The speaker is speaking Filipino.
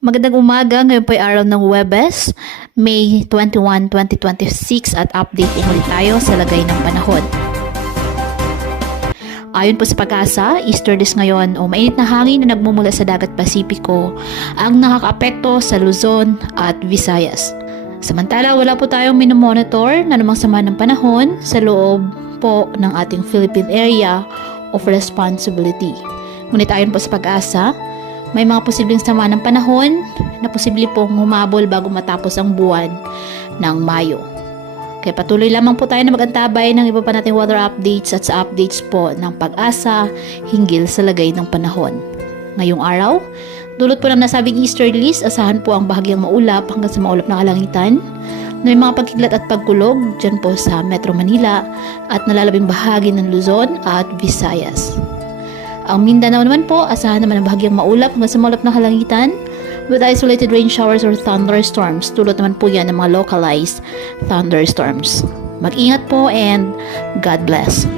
Magandang umaga, ngayon po ay araw ng Huwebes, May 21, 2026 at update po ulit tayo sa lagay ng panahon. Ayon po sa Pag-asa, easterlies ngayon o mainit na hangin na nagmumula sa dagat Pasipiko ang nakakaapekto sa Luzon at Visayas. Samantala, wala po tayong minomonitor na namang sama ng panahon sa loob po ng ating Philippine Area of Responsibility. Ngunit ayon po sa Pag-asa, may mga posibleng sama ng panahon na posible pong humabol bago matapos ang buwan ng Mayo. Kaya patuloy lamang po tayo na mag-antabay ng iba pa nating weather updates at sa updates po ng Pag-asa hinggil sa lagay ng panahon. Ngayong araw, dulot po ng nasabing easterlies, asahan po ang bahagyang maulap hanggang sa maulap na kalangitan na may mga pagkidlat at pagkulog dyan po sa Metro Manila at nalalabing bahagi ng Luzon at Visayas. Ang Mindanao naman po, asahan naman ang bahagyang maulap hanggang sa maulap na kalangitan with isolated rain showers or thunderstorms. Tulot naman po yan ng mga localized thunderstorms. Mag-ingat po and God bless.